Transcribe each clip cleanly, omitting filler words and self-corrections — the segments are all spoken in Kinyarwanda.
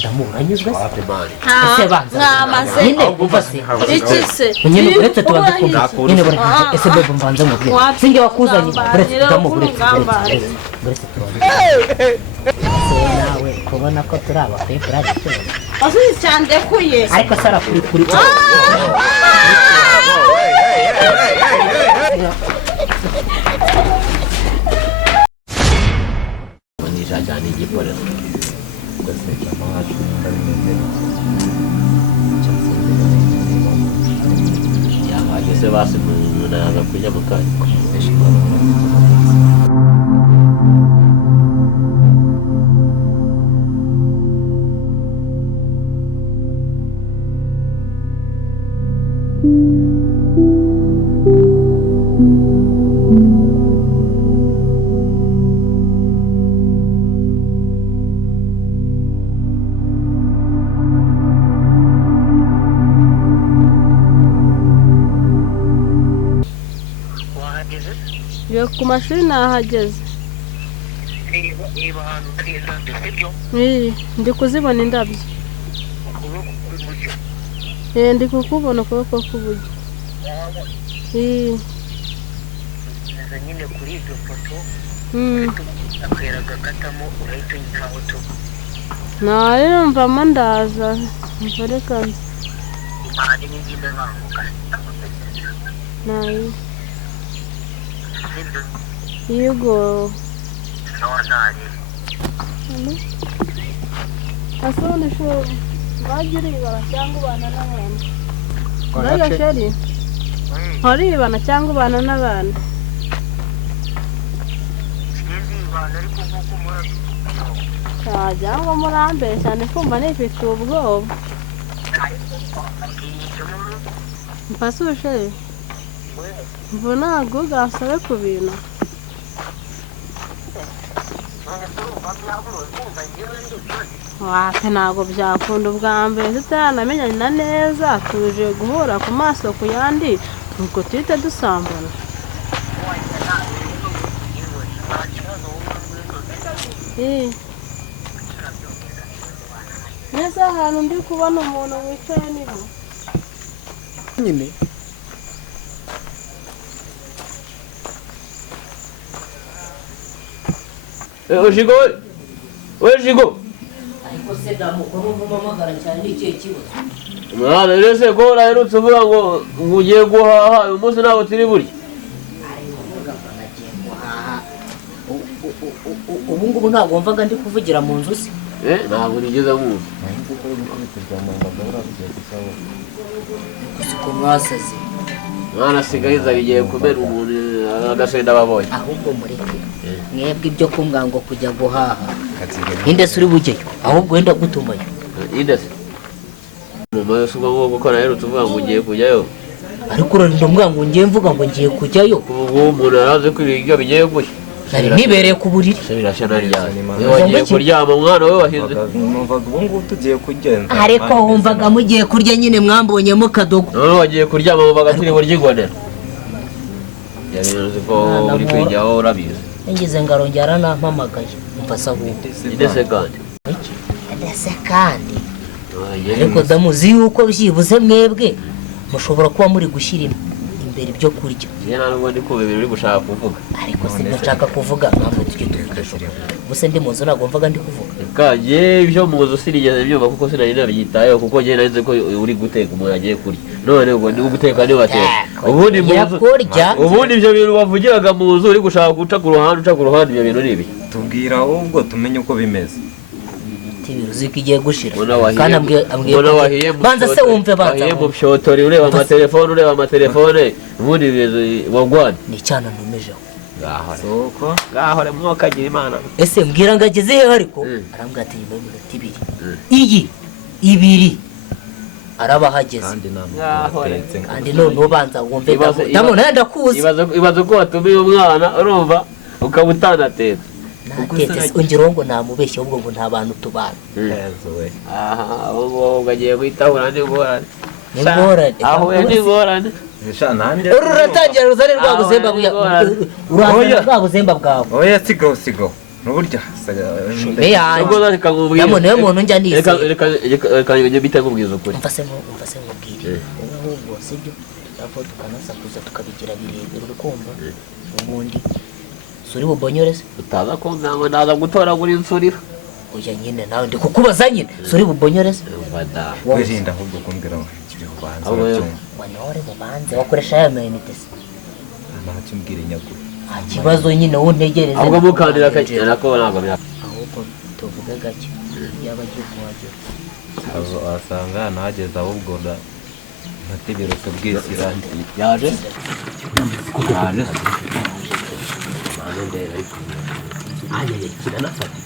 ndamuranyuzwe ese banza nyine umvase iki se nyine uretse tubanze kumva nyine ese bebe mbanze mubwire singe wakuzanye uretse ndamuretse nawe kubona ko turi abapepera gitero asuye cyane kuye ariko sara kuri Jani igipolisi ugaseka amawacu yabageze basi munaga kujya mu kanya ku mashuri nahageze ndi kuzibona indabyo ndi kukubona ukuboko k'uburyo nyine kuri izo foto akera gakatamo urahita unyitaho tu nariyumvamo ndaza mvarekana imana n'ingimbe bavuga nayo yego asone sho bagiribana cyangwa ubana n'abandi nayo sheri haribana cyangwa ubana n'abandi cyangwa murambesha ni kumva nifite ubwoba mpasure sheri mbona ntabwo ugasabe ku bintu wate ntabwo byakunda ubwa mbere tutaranamenyana neza tuje guhura ku maso ku yandi nuko tuhite dusambana neza ahantu ndi kubona umuntu wicaye niho nyine Ojigo ariko se damuko numva mamagara cyane n'ikihe kibazo mwana rese ko uraherutse uvuga ngo ugiye guhaha uyu munsi ntabwo turi burya ubu ngubu ntabwo wumvaga ndi kuvugira mu nzu se ntabwo nigeze nkumva gusa uko mwasaze mwana asigaye inzara igiye kumera umuntu agasenda babonye ahubwo mureke mwebwe ibyo kumbwira ngo kujya guhaha inde se uri bujyeyo ahubwo wenda gutumayo inde se mama yose ubwo ngubu ko naherutse uvuga ngo ugiye kujyayo ariko urarinda mbwira ngo ngiye mvuga ngo ngiye kujyayo ubu umuntu arazi ko ibyo bigiye gushya nari nibereye ku buriri birashya naryane wagiye kuryama umwana we wahinze numvaga ubu ngubu tugiye kugenda ariko wumvaga mugiye kurya nyine mwambonyemo kadogo none wagiye kuryama mubaga turi burya igonera yabizi ko uri kwijyaho urabizi ngize ngarongera nampamagaye umva sabuko idese kandi idese kandi ariko damuzi yuko byibuze mwebwe mushobora kuba muri gushyira imbere ibyo kurya njye ntabwo ndi kumva ibintu uri gushaka kuvuga ariko sinjye nshaka kuvuga ntabwo tujye tuvuga ubuse ndi mu nzu ntabwo mvaga ndi kuvuga kaje ibyo mu nzu sinigeze byumva kuko sinari nabyitayeho kuko njye nari nzi ko uri guteka umuntu agiye kurya none ubwo ndi guteka ni wateka ubundi mu nzu ubundi ibyo bintu wavugiraga mu nzu uri gushaka guca ku ruhande ibyo bintu ni ibi tubwira ahubwo tumenye uko bimeze tibiruzi ko igiye gushira kandi ambwiye banza se wumve banza mu byotori ureba amatelefone ubundi wagwane ni cyana ntumejeho ngahore mwokagira imana ese mbwira ngo ageze he ariko arambwira ati nyuma y'iminota ibiri araba hageze kandi none ubanza wumve damu nawe ndakuzi ibaze ko watumiye umwana urumva ukaba utanatetse natetse ongeraho ngo namubeshye ahubwo ngo nta bantu tubana aha ubwo agiye guhitahura n'ingorane n'ingorane ruratangira ruzane rwa buzemba rwa buzemba bwawe oya sigaho n'uburyo shombe yanjye yamone yo muntu njya nizeye reka njye bita nkubwiza ukuri umva se nkubwire wowe ahubwo sibyo ntabwo tukanasakuza tukabigira birebire uri kumva ubundi suri bubonyore se utaza kumva ngo naza gutoragura insurira oya nyine nawe ndi kukubaza nyine suri bubonyore se wirinda ahubwo kumbwira kiri kubanza cyumva wanore mubanze wakoresha ya mayinite se ntacyo mbwira nyakuri nta kibazo nyine wowe ntegereze ahubwo mukandira akagenda nako ntabwo byakora ahubwo tuvuge gake yaba agiye kuhagera wasanga nahageze ahubwo ntategeretse bwisira yaje mano ndera ariko anye kiranafata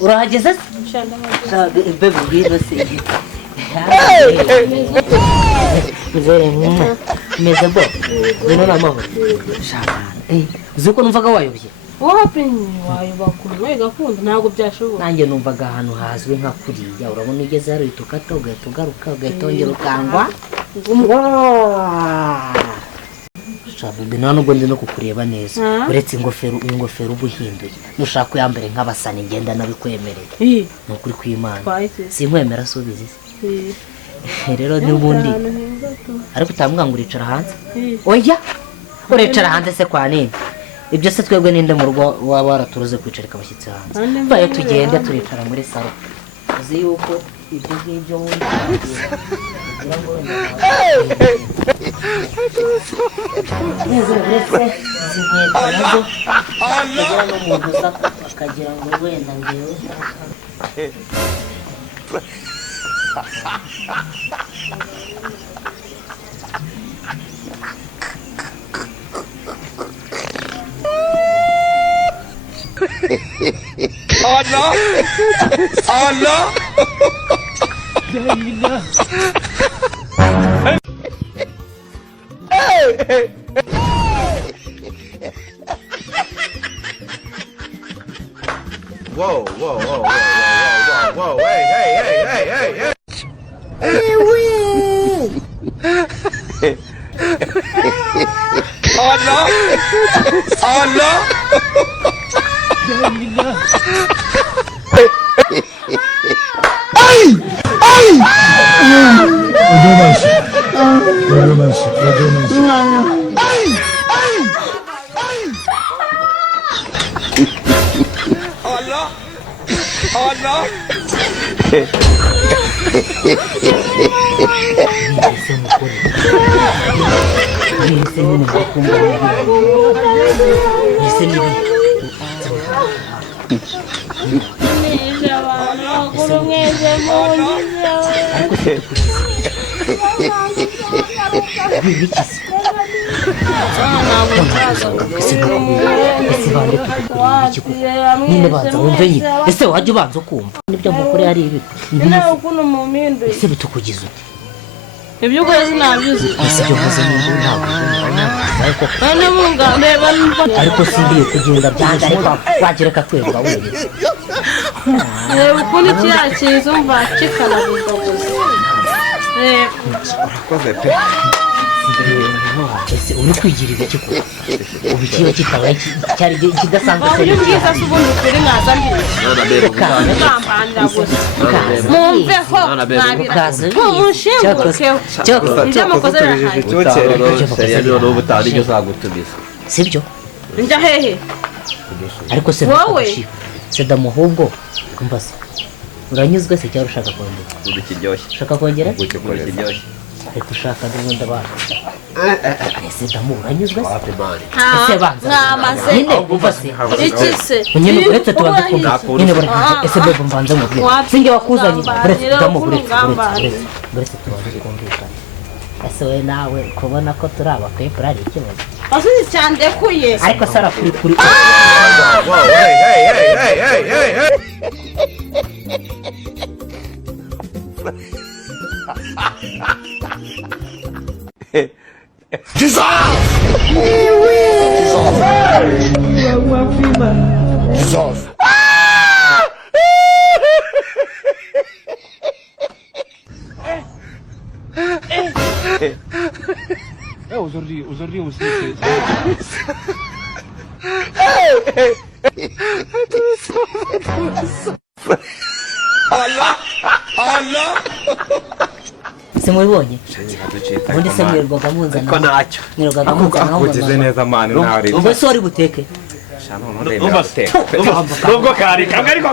urahageze bebe bwira se meze bo bino namahoro uzi ko numvaga wayobye wapi wayobakuru we gakunda ntabwo byashoboka nanjye numvaga ahantu hazwi nka kuriya urabona ugeze hariya uhita ukata ugahita ugaruka ugahita wongera ukangwa bebe nta nubwo ndi no kukureba neza uretse ingofero uba uhinduye nushaka uyambere nk'abasani ngenda nabikwemereye ni ukuri kw'Imana sinkwemera subizi rero n'ubundi ariko utamubwira ngo uricara hanze oya uricara hanze se kwa nini ibyo se twebwe ninde mu rugo waba waraturoze kwicarika abashyitsi hanze baye tugende turicara muri salo uzi yuko ibyo ngibyo wundi uretse izi nkweto nazo kugira n'umuntu uza akagira ngo wenda ngewe Allah Allah Whoa, whoa, whoa, whoa, whoa, whoa, whoa, hey. Allah! Allah! Allah! Allah! nyine banza wumve nyine ese wajya ubanza ukumva nibyo mukuru ari ibi ese bitukugize uti ibyo ukoze sinabyuzi ese ibyo ukoze n'ibyo ntabwo bane mungambe ariko simbiye kugenda byanjye ariko wagereka kwegura wenyine ukuntu kiriya kiza umva kikanabiza gusa urakoze pe ese uri kwigirira iki koko ubu kiba kitaba cyari kidasanzwe se uburyo bwiza se ubundi ukuri naza mbizi kambanda gusa mumveho nabirazi mumushingukeho ibyo mukoze birahari n'ubutari ibyo uzagutumiza sibyo njya hehe ariko se wowe se damuhubwo kumbaza uranyuzwe se cyangwa ushaka kongera ubu kiryoshye ushaka kongera ubu kiryoshye ariko ushaka n'ubundi abana ese damu uranyuzwe se ese banza mwamaze nyine umva se iki se nyine uretse tubanza kumva nyine ese bebe mbanza mubwire sinjye wakuzanye uretse damu uretse tubanza kumvikana ese we nawe kubona ko turi abakwepura ari ikibazo wasize cyandekuye ariko sara kuri Jesus! Aujourd'hui aussi. simubonye ubundi se mwirirwaga munzana ko ntacyo mwirirwaga munzana akugize neza mani ntari ubwo se wari buteke shano ndemera guteka nubwo kari kamwe ariko